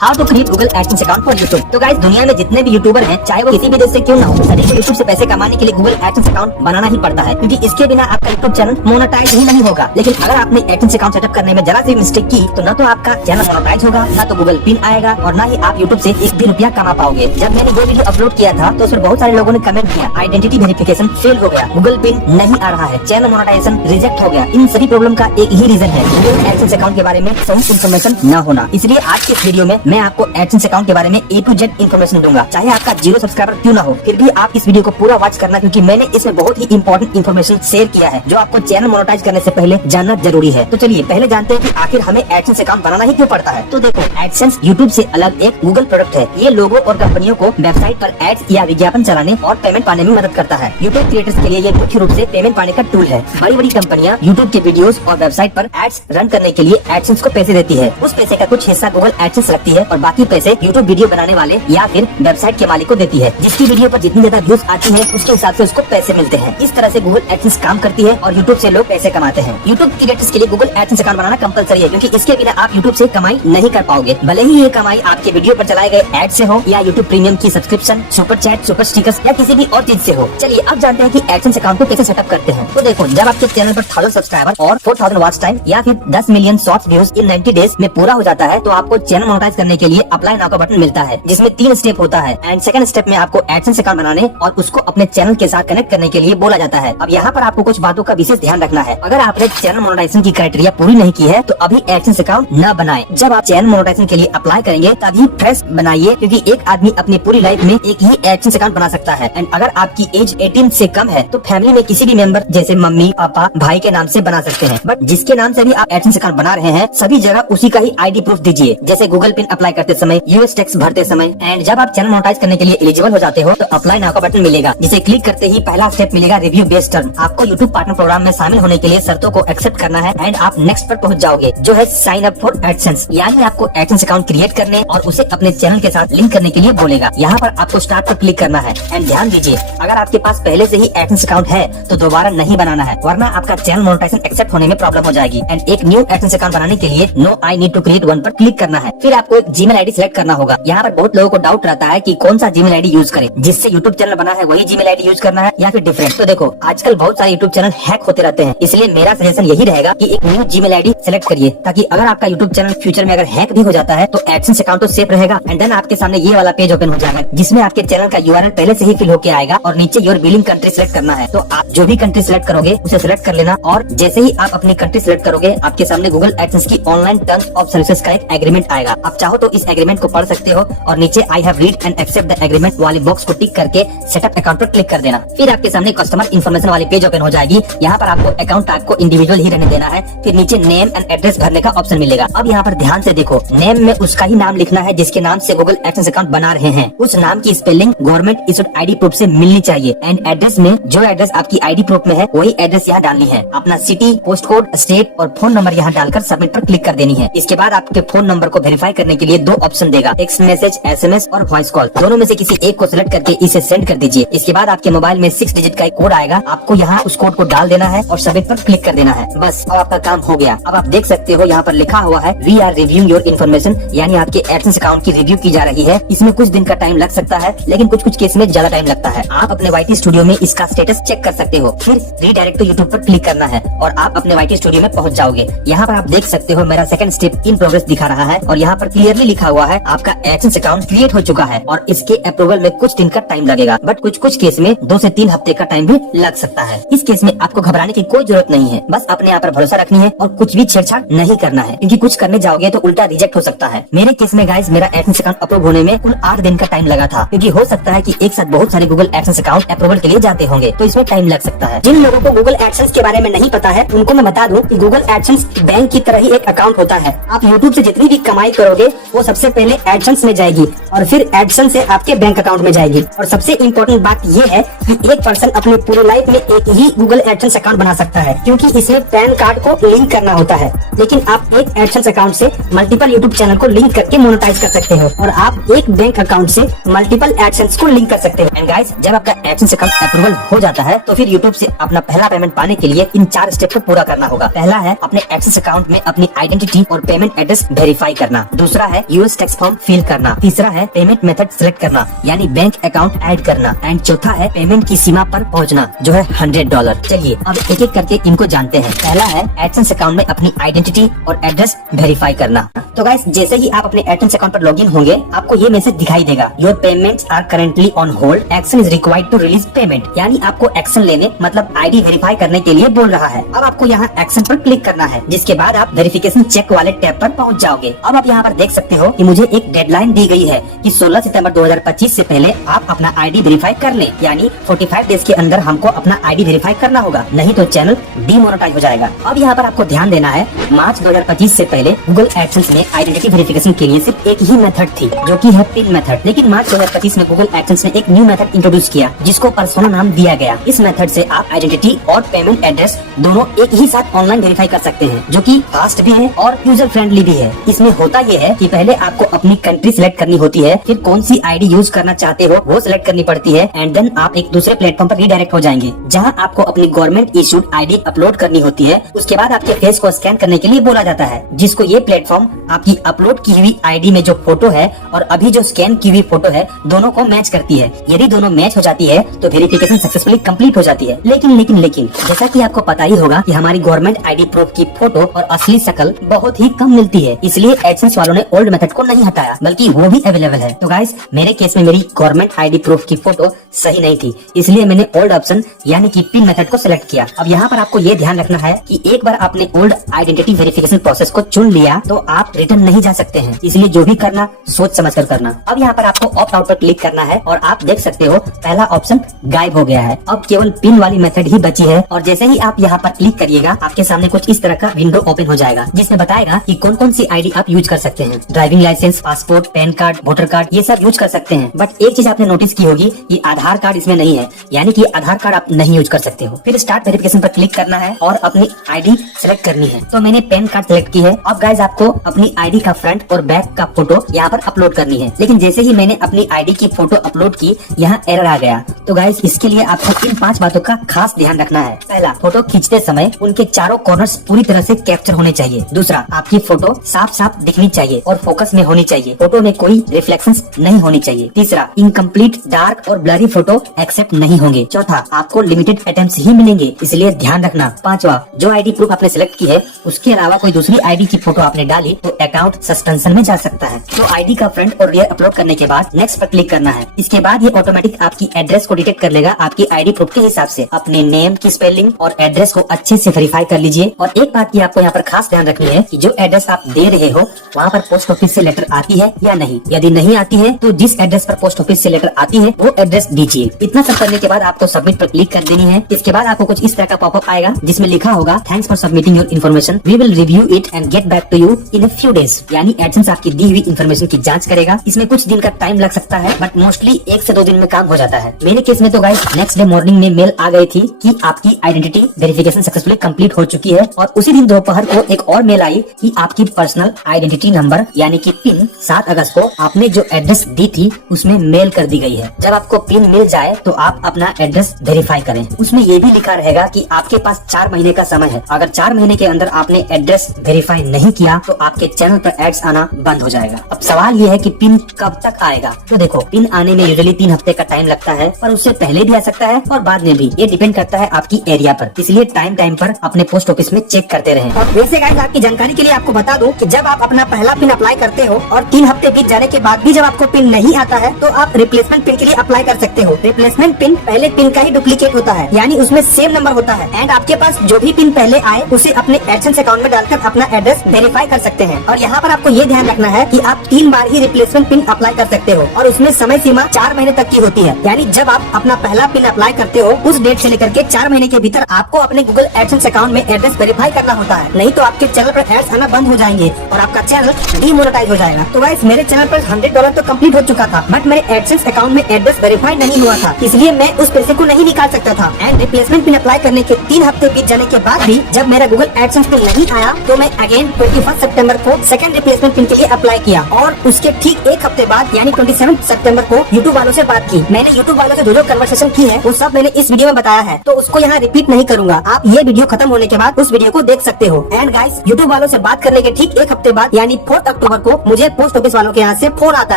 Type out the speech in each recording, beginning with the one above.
How to create Google AdSense account for YouTube. तो guys दुनिया में जितने भी यूट्यूबर हैं, चाहे वो किसी भी देश से क्यों ना हो, सभी को यूट्यूब से पैसे कमाने के लिए गूगल एडसेंस अकाउंट बनाना ही पड़ता है, क्योंकि इसके बिना आपका यूट्यूब चैनल मोनेटाइज ही नहीं होगा। लेकिन अगर आपने एडसेंस अकाउंट सेटअप करने में जरा सी मिस्टेक की तो न तो आपका चैनल मोनेटाइज होगा, न तो गूगल पिन आएगा और न ही आप यूट्यूब से एक भी रुपया कमा पाओगे। जब मैंने ये वीडियो अपलोड किया था तो उसमें बहुत सारे लोगों ने कमेंट किया आइडेंटिटी वेरिफिकेशन फेल हो गया, गूगल पिन नहीं आ रहा है, चैनल मोनेटाइजेशन रिजेक्ट हो गया। इन सभी प्रॉब्लम का एक ही रीजन है, गूगल एडसेंस अकाउंट के बारे में सही इन्फॉर्मेशन न होना। इसलिए आज के इस वीडियो में मैं आपको एडसेंस अकाउंट के बारे में A to Z इन्फॉर्मेशन दूंगा। चाहे आपका 0 सब्सक्राइबर क्यों ना हो, फिर भी आप इस वीडियो को पूरा वॉच करना, क्योंकि मैंने इसमें बहुत ही इंपॉर्टेंट इन्फॉर्मेशन शेयर किया है जो आपको चैनल मोनेटाइज करने से पहले जानना जरूरी है। तो चलिए पहले जानते हैं कि आखिर हमें एडसेंस अकाउंट बनाना ही क्यों पड़ता है। तो देखो, एडसेंस यूट्यूब से अलग एक गूगल प्रोडक्ट है। ये लोगों और कंपनियों को वेबसाइट पर एड्स या विज्ञापन चलाने और पेमेंट पाने में मदद करता है। यूट्यूब क्रिएटर्स के लिए ये मुख्य रूप से पेमेंट पाने का टूल है। बड़ी बड़ी कंपनियां यूट्यूब के वीडियोस और वेबसाइट पर एड्स रन करने के लिए एडसेंस को पैसे देती है। उस पैसे का कुछ हिस्सा गूगल एडसेंस रखती है और बाकी पैसे यूट्यूब वीडियो बनाने वाले या फिर वेबसाइट के मालिक को देती है। जिसकी वीडियो पर जितनी ज्यादा व्यूज आती है उसके हिसाब से उसको पैसे मिलते हैं। इस तरह से गूगल एडसेंस काम करती है और यूट्यूब से लोग पैसे कमाते हैं। यूट्यूब क्रिएटर्स के लिए गूगल एडसेंस अकाउंट बनाना कंपलसरी है, क्योंकि इसके बिना आप यूट्यूब से कमाई नहीं कर पाओगे। भले ही ये कमाई आपके वीडियो पर चलाए गए एड से हो या यूट्यूब प्रीमियम की subscription, super chat, super stickers या किसी भी और चीज से हो। चलिए अब जानते हैं कि एडसेंस अकाउंट को कैसे सेटअप करते हैं। तो देखो, जब आपके चैनल पर 1000 सब्सक्राइबर और 4000 वॉच टाइम या फिर 10 million shorts views in 90 days में पूरा हो जाता है, तो आपको चैनल मोनेटाइज करने के लिए अप्लाई नाउ का बटन मिलता है, जिसमें 3 स्टेप होता है। एंड सेकंड स्टेप में आपको एडसेंस अकाउंट बनाने और उसको अपने चैनल के साथ कनेक्ट करने के लिए बोला जाता है। अब यहाँ पर आपको कुछ बातों का विशेष ध्यान रखना है। अगर आपने चैनल मोनेटाइजेशन की क्राइटेरिया पूरी नहीं की है तो अभी एडसेंस अकाउंट न बनाएं। जब आप चैनल मोनेटाइजेशन के लिए अप्लाई करेंगे तभी फ्रेश बनाइए, क्योंकि एक आदमी अपनी पूरी लाइफ में एक ही एडसेंस अकाउंट बना सकता है। एंड अगर आपकी एज 18 से कम है तो फैमिली में किसी भी मेंबर जैसे मम्मी, पापा, भाई के नाम से बना सकते हैं। बट जिसके नाम से भी आप एडसेंस अकाउंट बना रहे हैं, सभी जगह उसी का ही आईडी प्रूफ दीजिए, जैसे गूगल पिन अप्लाई करते समय, यूएस टैक्स भरते समय। एंड जब आप चैनल मोनेटाइज करने के लिए एलिजिबल हो जाते हो तो अप्लाई नाउ का बटन मिलेगा, जिसे क्लिक करते ही पहला स्टेप मिलेगा रिव्यू बेस्ड टर्म। आपको यूट्यूब पार्टनर प्रोग्राम में शामिल होने के लिए शर्तों को एक्सेप्ट करना है एंड आप नेक्स्ट पर पहुंच जाओगे, जो है साइन अप फॉर एडसेंस। यानी आपको एडसेंस अकाउंट क्रिएट करने और उसे अपने चैनल के साथ लिंक करने के लिए बोलेगा। यहाँ पर आपको स्टार्ट पर क्लिक करना है। एंड ध्यान दीजिए, अगर आपके पास पहले से ही एडसेंस अकाउंट है तो दोबारा नहीं बनाना है, वरना आपका चैनल मोनेटाइजेशन एक्सेप्ट होने में प्रॉब्लम हो जाएगी। एंड एक न्यू एडसेंस अकाउंट बनाने के लिए no I need to create one पर क्लिक करना है। फिर आपको एक जीमेल आईडी सिलेक्ट करना होगा। यहाँ पर बहुत लोगों को डाउट रहता है कि कौन सा जीमेल आईडी यूज करें, जिससे यूट्यूब चैनल बना है वही जीमेल आईडी यूज करना है या फिर डिफरेंट। तो देखो, आजकल बहुत सारे यूट्यूब चैनल हैक होते रहते हैं, इसलिए मेरा सजेशन यही रहेगा कि एक न्यू जीमेल आईडी सेलेक्ट करिए, ताकि अगर आपका यूट्यूब चैनल फ्यूचर में अगर हैक भी हो जाता है तो एडसेंस अकाउंट तो सेफ रहेगा। एंड देन आपके सामने ये वाला पेज ओपन हो जाएगा, जिसमें आपके चैनल का यूआरएल पहले से ही फिल होके आएगा और नीचे योर बिलिंग कंट्री सिलेक्ट करना है। तो आप जो भी कंट्री सिलेक्ट करोगे उसे सिलेक्ट कर लेना, और जैसे ही आप अपनी कंट्री सिलेक्ट करोगे आपके सामने गूगल एडसेंस की ऑनलाइन टर्म्स ऑफ सर्विसेज का एक एग्रीमेंट आएगा। आप चाहो तो इस एग्रीमेंट को पढ़ सकते हो और नीचे I have read and accept the agreement वाले बॉक्स को टिक करके सेटअप अकाउंट पर क्लिक कर देना। फिर आपके सामने कस्टमर इन्फॉर्मेशन वाली पेज ओपन हो जाएगी। यहाँ पर आपको अकाउंट टाइप को इंडिविजुअल ही रहने देना है। फिर नीचे नेम एंड एड्रेस भरने का ऑप्शन मिलेगा। अब यहाँ पर ध्यान से देखो, नेम में उसका ही नाम लिखना है जिसके नाम से गूगल एडसेंस अकाउंट बना रहे हैं। उस नाम की spelling government issued ID proof से मिलनी चाहिए। एंड एड्रेस में जो एड्रेस आपकी आईडी प्रूफ में है वही एड्रेस यहाँ डालनी है। अपना सिटी, पोस्ट कोड, स्टेट और फोन नंबर यहाँ डालकर सबमिट पर क्लिक कर देनी है। इसके बाद आपके फोन नंबर को वेरीफाई करने के लिए 2 ऑप्शन देगा, टेक्स्ट मैसेज, SMS और वॉइस कॉल। दोनों में से किसी एक को सिलेक्ट करके इसे सेंड कर दीजिए। इसके बाद आपके मोबाइल में 6 डिजिट का एक कोड आएगा, आपको यहाँ उस कोड को डाल देना है और सबमिट पर क्लिक कर देना है। बस अब आपका काम हो गया। अब आप देख सकते हो यहाँ पर लिखा हुआ है we are reviewing your information, यानी आपके एडसेंस अकाउंट की रिव्यू की जा रही है। इसमें कुछ दिन का टाइम लग सकता है, लेकिन कुछ केस में ज्यादा टाइम लगता है। आप अपने YT स्टूडियो में इसका स्टेटस चेक कर सकते हो। फिर रीडायरेक्ट टू यूट्यूब पर क्लिक करना है और आप अपने YT स्टूडियो में पहुंच जाओगे। यहाँ पर आप देख सकते हो मेरा सेकंड स्टेप इन प्रोग्रेस दिखा रहा है और यहाँ पर क्लियरली लिखा हुआ है आपका एडसेंस अकाउंट क्रिएट हो चुका है और इसके अप्रूवल में कुछ दिन का टाइम लगेगा। बट कुछ केस में 2 से 3 हफ्ते का टाइम भी लग सकता है। इस केस में आपको घबराने की कोई जरूरत नहीं है, बस अपने आप पर भरोसा रखनी है और कुछ भी छेड़छाड़ नहीं करना है, क्योंकि कुछ करने जाओगे तो उल्टा रिजेक्ट हो सकता है। मेरे केस में गाइस मेरा एडसेंस अकाउंट अप्रूव होने में कुल 8 दिन का टाइम लगा था, क्योंकि हो सकता है कि एक साथ बहुत सारे गूगल एडसेंस अकाउंट अप्रूवल के लिए जाते होंगे, तो इसमें टाइम लग सकता है। जिन लोगों को गूगल एडसेंस के बारे में नहीं पता है उनको मैं बता दूं कि गूगल एडसेंस बैंक की तरह ही एक अकाउंट होता है। आप यूट्यूब से जितनी भी कमाई करोगे वो सबसे पहले एडसेंस में जाएगी और फिर एडसेंस से आपके बैंक अकाउंट में जाएगी। और सबसे इम्पोर्टेंट बात ये है कि एक पर्सन अपनी पूरी लाइफ में एक ही गूगल एडसेंस अकाउंट बना सकता है, क्योंकि इसमें पैन कार्ड को लिंक करना होता है। लेकिन आप एक एडसेंस अकाउंट से मल्टीपल यूट्यूब चैनल को लिंक करके मोनेटाइज कर सकते हो और आप एक बैंक अकाउंट से मल्टीपल एडसेंस को लिंक कर सकते हो। एंड गाइस, जब आपका एडसेंस अकाउंट अप्रूवल हो जाता है तो फिर यूट्यूब से अपना पहला पेमेंट पाने के लिए इन 4 स्टेप को पूरा करना होगा। पहला है अपने एडसेंस अकाउंट में अपनी आइडेंटिटी और पेमेंट एड्रेस वेरीफाई करना। दूसरा है यूएस टैक्स फॉर्म फिल करना, तीसरा है पेमेंट मेथड सिलेक्ट करना यानी बैंक अकाउंट ऐड करना, एंड चौथा है पेमेंट की सीमा पर पहुंचना जो है $100। चलिए अब एक एक करके इनको जानते हैं। पहला है एडसेंस अकाउंट में अपनी आइडेंटिटी और एड्रेस वेरीफाई करना। तो गाइस जैसे ही आप अपने एडसेंस अकाउंट पर लॉगिन होंगे आपको ये मैसेज दिखाई देगा, your payments are currently on hold, action is required to release payment, यानी आपको एक्शन लेने मतलब आईडी वेरीफाई करने के लिए बोल रहा है। अब आपको यहाँ एक्शन पर क्लिक करना है, जिसके बाद आप वेरिफिकेशन चेक वाले टैब पर पहुँच जाओगे। अब आप यहाँ पर देख सकते हो कि मुझे एक डेडलाइन दी गई है कि 16 सितंबर 2025 से पहले आप अपना आईडी वेरीफाई कर लें, यानी 45 डेज के अंदर हमको अपना आईडी वेरीफाई करना होगा, नहीं तो चैनल डीमोनेटाइज हो जाएगा। अब यहाँ पर आपको ध्यान देना है, मार्च 2025 से पहले गूगल एडसेंस में आइडेंटिटी वेरिफिकेशन के लिए सिर्फ एक ही मेथड थी जो कि है पिन मेथड, लेकिन मार्च 2025 में गूगल एडसेंस ने एक न्यू मेथड इंट्रोड्यूस किया जिसको पर्सोना नाम दिया गया। इस मेथड से आप आइडेंटिटी और पेमेंट एड्रेस दोनों एक ही साथ ऑनलाइन वेरीफाई कर सकते हैं, जो कि फास्ट भी है और यूजर फ्रेंडली भी है। इसमें होता ये है कि पहले आपको अपनी कंट्री सिलेक्ट करनी होती है, फिर कौन सी आईडी यूज करना चाहते हो वो सिलेक्ट करनी पड़ती है, एंड देन आप एक दूसरे प्लेटफॉर्म पर रीडायरेक्ट हो जाएंगे जहां आपको अपनी गवर्नमेंट इशूड आईडी अपलोड करनी होती है। उसके बाद आपके फेस को स्कैन करने के लिए बोला जाता है, जिसको ये प्लेटफॉर्म आपकी अपलोड की हुई आईडी में जो फोटो है और अभी जो स्कैन की हुई फोटो है दोनों को मैच करती है। यदि दोनों मैच हो जाती है तो वेरिफिकेशन सक्सेसफुली कंप्लीट हो जाती है। लेकिन जैसा कि आपको पता ही होगा कि हमारी गवर्नमेंट आईडी प्रूफ की फोटो और असली शक्ल बहुत ही कम मिलती है, इसलिए एडसेंस वालों ने ओल्ड मेथड को नहीं हटाया बल्कि वो भी अवेलेबल है। तो गाइस मेरे केस में मेरी गवर्नमेंट आईडी प्रूफ की फोटो सही नहीं थी, इसलिए मैंने ओल्ड ऑप्शन यानी कि पिन मेथड को सिलेक्ट किया। अब यहाँ पर आपको ये ध्यान रखना है कि एक बार आपने ओल्ड आइडेंटिटी वेरिफिकेशन प्रोसेस को चुन लिया तो आप रिटर्न नहीं जा सकते हैं, इसलिए जो भी करना सोच समझ कर करना। अब यहाँ पर आपको ऑप्ट आउट पर क्लिक करना है और आप देख सकते हो पहला ऑप्शन गायब हो गया है, अब केवल पिन वाली मेथड ही बची है। और जैसे ही आप यहाँ पर क्लिक करिएगा आपके सामने कुछ इस तरह का विंडो ओपन हो जाएगा, जिसमें बताएगा कि कौन कौन सी आईडी आप यूज कर सकते हैं। Driving licence, passport, PAN card, voter card ये सब यूज कर सकते हैं, बट एक चीज आपने नोटिस की होगी कि आधार कार्ड इसमें नहीं है, यानी कि आधार कार्ड आप नहीं यूज कर सकते हो। फिर स्टार्ट वेरिफिकेशन पर क्लिक करना है और अपनी आईडी सेलेक्ट करनी है। तो मैंने पैन कार्ड सेलेक्ट की है। अब गाइज आपको अपनी आईडी का फ्रंट और बैक का फोटो यहाँ पर अपलोड करनी है, लेकिन जैसे ही मैंने अपनी आईडी की फोटो अपलोड की यहाँ एरर आ गया। तो गाइज इसके लिए आपको इन 5 बातों का खास ध्यान रखना है। पहला, फोटो खींचते समय उनके चारों कॉर्नर्स पूरी तरह से कैप्चर होने चाहिए। दूसरा, आपकी फोटो साफ साफ दिखनी चाहिए और फोकस में होनी चाहिए, फोटो में कोई रिफ्लेक्शंस नहीं होनी चाहिए। तीसरा, इनकम्प्लीट, डार्क और ब्लरी फोटो एक्सेप्ट नहीं होंगे। चौथा, आपको लिमिटेड अटेम्प्ट्स ही मिलेंगे, इसलिए ध्यान रखना। पांचवा, जो आईडी प्रूफ आपने सिलेक्ट की है उसके अलावा कोई दूसरी आईडी की फोटो आपने डाली तो अकाउंट सस्पेंशन में जा सकता है। तो आईडी का फ्रंट और रियर अपलोड करने के बाद नेक्स्ट पर क्लिक करना है। इसके बाद ये ऑटोमेटिक आपकी एड्रेस को डिटेक्ट कर लेगा आपकी आईडी प्रूफ के हिसाब से। अपने नेम की स्पेलिंग और एड्रेस को अच्छे से वेरीफाई कर लीजिए। और एक बात की आपको यहाँ पर खास ध्यान रखनी है कि जो एड्रेस आप दे रहे हो वहाँ पर पोस्ट ऑफिस से लेटर आती है या नहीं। यदि नहीं आती है तो जिस एड्रेस पर पोस्ट ऑफिस से लेटर आती है वो एड्रेस दीजिए। इतना सब करने के बाद आपको सबमिट पर क्लिक कर देनी है। इसके बाद आपको कुछ इस तरह का पॉपअप आएगा जिसमें लिखा होगा, thanks for submitting your information, we will review it and get back to you in a few days. यानी एडसेंस आपकी दी हुई इन्फॉर्मेशन की जांच करेगा। इसमें कुछ दिन का टाइम लग सकता है, बट मोस्टली 1 से 2 दिन में काम हो जाता है। मेरे केस में तो गाइस नेक्स्ट डे मॉर्निंग में मेल आ गई थी कि आपकी आइडेंटिटी वेरिफिकेशन सक्सेसफुली कंप्लीट हो चुकी है। और उसी दिन दोपहर को एक और मेल आई कि आपकी पर्सनल आइडेंटिटी नंबर यानी कि पिन 7 अगस्त को आपने जो एड्रेस दी थी उसमें मेल कर दी गई है। जब आपको पिन मिल जाए तो आप अपना एड्रेस वेरीफाई करें। उसमें ये भी लिखा रहेगा कि आपके पास 4 महीने का समय है। अगर 4 महीने के अंदर आपने एड्रेस वेरीफाई नहीं किया तो आपके चैनल पर एड्स आना बंद हो जाएगा। अब सवाल ये है कि पिन कब तक आएगा। तो देखो, पिन आने में यूजुअली 3 हफ्ते का टाइम लगता है, पर उससे पहले भी आ सकता है और बाद में भी। ये डिपेंड करता है आपकी एरिया पर, इसलिए टाइम पर अपने पोस्ट ऑफिस में चेक करते रहें। और वैसे गाइस आपकी जानकारी के लिए आपको बता दूं कि जब आप अपना पहला पिन अप्लाई करते हो और 3 हफ्ते बीत जाने के बाद भी जब आपको पिन नहीं आता है तो आप रिप्लेसमेंट पिन के लिए अप्लाई कर सकते हो। रिप्लेसमेंट पिन पहले पिन का ही डुप्लीकेट होता है, यानी उसमें सेम नंबर होता है, एंड आपके पास जो भी पिन पहले आए उसे अपने एडसेंस अकाउंट में डालकर अपना एड्रेस वेरीफाई कर सकते हैं। और यहाँ पर आपको ये ध्यान रखना है कि आप 3 बार ही रिप्लेसमेंट पिन अप्लाई कर सकते हो और उसमें समय सीमा 4 महीने तक की होती है। यानी जब आप अपना पहला पिन अप्लाई करते हो उस डेट से लेकर के 4 महीने के भीतर आपको अपने गूगल एडसेंस अकाउंट में एड्रेस वेरीफाई करना होता है, नहीं तो आपके चैनल पर एड्स आना बंद हो जाएंगे और आपका चैनल डीमोनेटाइज हो जाएगा। तो गाइस मेरे चैनल पर $100 तो कंप्लीट हो चुका था, बट मेरे एडसेंस अकाउंट में एड्रेस वेरीफाई नहीं हुआ था, इसलिए मैं उस पैसे को नहीं निकाल सकता था। एंड रिप्लेसमेंट पिन अप्लाई करने के 3 हफ्ते बीत जाने के बाद भी जब मेरा गूगल एडसेंस पिन नहीं आया तो मैं अगेन 21 सितंबर को सेकंड रिप्लेसमेंट पिन के लिए अप्लाई किया और उसके ठीक 1 हफ्ते बाद यानी 27 सितंबर को यूट्यूब वालों से बात की। मैंने यूट्यूब वालों से जो कन्वर्सेशन की है वो सब मैंने इस वीडियो में बताया है, तो उसको यहाँ रिपीट नहीं करूंगा। आप ये वीडियो खत्म होने के बाद उस वीडियो को देख सकते हो। एंड गाइस यूट्यूब वालों से बात करने के ठीक 1 हफ्ते बाद यानी 4 अक्टूबर को मुझे पोस्ट ऑफिस वालों के यहाँ से फोन आता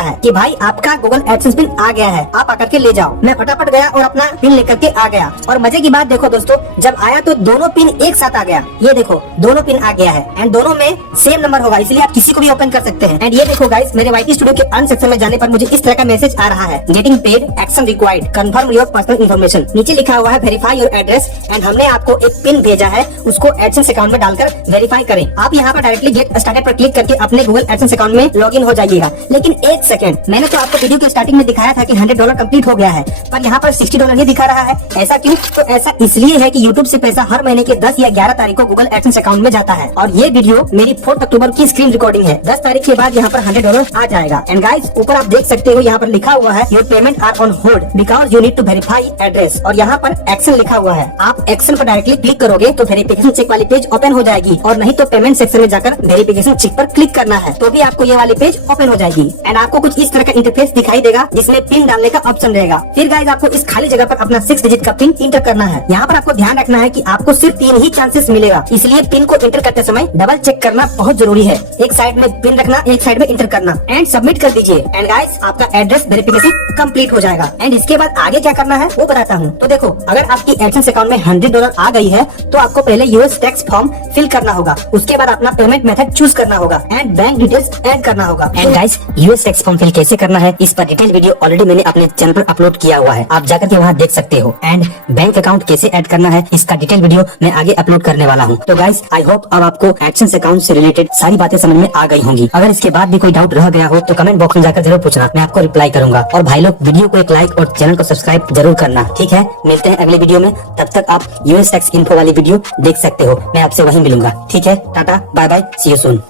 है कि भाई आपका गूगल एडसेंस पिन आ गया है, आप आकर के ले जाओ। मैं फटाफट गया और अपना पिन लेकर के आ गया। और मजे की बात देखो दोस्तों, जब आया तो दोनों पिन एक साथ आ गया। ये देखो दोनों पिन आ गया है एंड दोनों में सेम नंबर होगा, इसलिए आप किसी को भी ओपन कर सकते हैं। एंड ये देखो गाइस, मेरे YT स्टूडियो के अर्न सेक्शन में जाने पर मुझे इस तरह का मैसेज आ रहा है, getting paid, action required, confirm your personal information. नीचे लिखा हुआ है वेरीफाई योर एड्रेस एंड हमने आपको एक पिन भेजा है, उसको एडसेंस अकाउंट में डालकर वेरीफाई करें। आप यहाँ पर डायरेक्टली गेट स्टार्टेड पर क्लिक करके अपने गूगल एडसेंस अकाउंट में लॉगिन हो जाइएगा। लेकिन एक सेकंड, मैंने तो आपको वीडियो के स्टार्टिंग में दिखाया था कि $100 कंप्लीट हो गया है, पर यहाँ पर $60 ही दिखा रहा है। ऐसा क्यों? तो ऐसा इसलिए है कि यूट्यूब से पैसा हर महीने के 10 या 11 तारीख को गूगल एडसेंस अकाउंट में जाता है। और ये वीडियो मेरी 4 अक्टूबर की स्क्रीन रिकॉर्डिंग है। 10 तारीख के बाद यहाँ पर $100 आ जाएगा। एंड गाइस, ऊपर आप देख सकते हो यहाँ पर लिखा हुआ है your payment are on hold because you need to verify address, और यहाँ पर एक्शन लिखा हुआ है। आप एक्शन पर डायरेक्टली क्लिक करोगे तो वेरिफिकेशन चेक वाली पेज ओपन हो जाएगी, और नहीं तो पेमेंट सेक्शन में जाकर वेरिफिकेशन चेक पर क्लिक करना है तो भी आपको ये वाली पेज ओपन हो जाएगी। एंड आपको कुछ इस तरह का इंटरफेस दिखाई देगा जिसमें पिन डालने का ऑप्शन रहेगा। फिर गाइस, आपको इस खाली जगह पर अपना 6 डिजिट का पिन इंटर करना है। यहाँ पर आपको ध्यान रखना है कि आपको सिर्फ 3 ही चांसेस मिलेगा, इसलिए पिन को इंटर करते समय डबल चेक करना बहुत जरूरी है। एक साइड में पिन रखना, एक साइड में इंटर करना एंड सबमिट कर दीजिए। एंड गाइस, आपका एड्रेस वेरिफिकेशन कंप्लीट हो जाएगा। एंड इसके बाद आगे क्या करना है वो बताता हूँ। तो देखो, अगर आपकी एडसेंस अकाउंट में $100 आ गई है तो आपको पहले यूएस टैक्स फॉर्म फिल करना होगा, उसके बाद अपना पेमेंट मेथड चूज करना होगा एंड बैंक डिटेल्स ऐड करना होगा। And guys, US tax form fill कैसे करना है इस पर डिटेल वीडियो ऑलरेडी मैंने अपने चैनल पर अपलोड किया हुआ है, आप जाकर के वहाँ देख सकते हो। एंड बैंक अकाउंट कैसे ऐड करना है इसका डिटेल वीडियो मैं आगे अपलोड करने वाला हूँ। तो गाइस, आई होप अब आपको एडसेंस अकाउंट से रिलेटेड सारी बातें समझ में आ गई होंगी। अगर इसके बाद भी कोई डाउट रह गया हो तो कमेंट बॉक्स में जाकर जरूर पूछना, मैं आपको रिप्लाई करूंगा। और भाई लोग, वीडियो को एक लाइक और चैनल को सब्सक्राइब जरूर करना, ठीक है? मिलते हैं अगले वीडियो में, तब तक आप यूएस टैक्स इन्फो वाली वीडियो देख सकते हो। मैं आपसे वहीं मिलूंगा, ठीक है? Tata, bye bye, see you soon.